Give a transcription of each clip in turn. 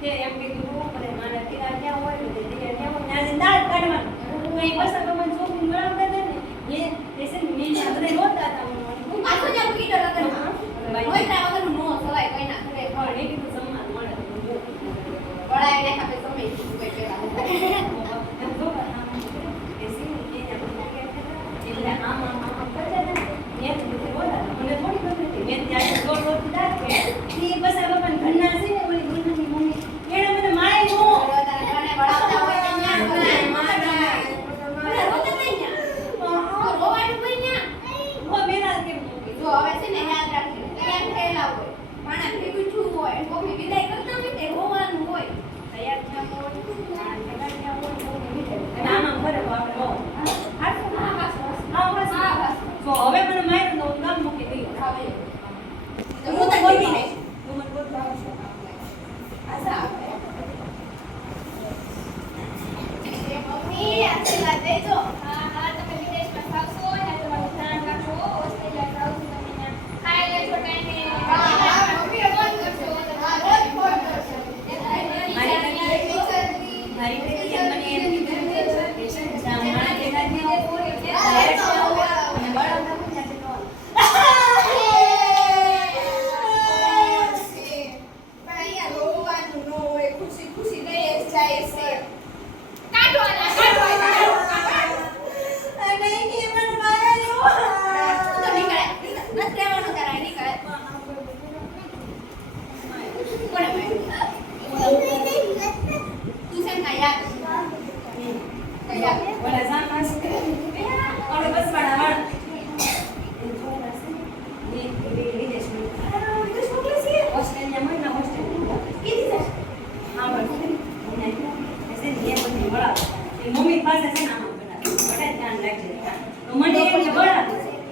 તે એમ કીધું, મને મારા તીરા ત્યાં હોય બધે તીરા ત્યાં હોય ત્યાં દાળ કાઢવાનું. હું અહીં બસ પણ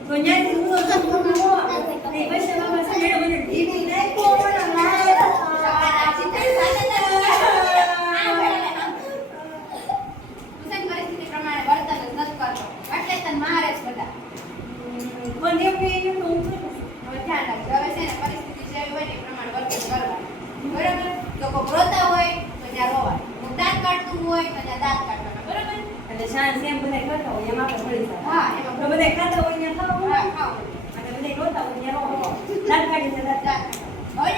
તો ત્યાંથી હું નહીં પૈસા બાબા સાહેબ મને ઢીલી નાખો પણ સાંજ એમ બધા કરતા હોય એમ એમાં બધા ખાતા હોય ત્યાં ખાવું અને બધા રોતા હોય ત્યાં હવે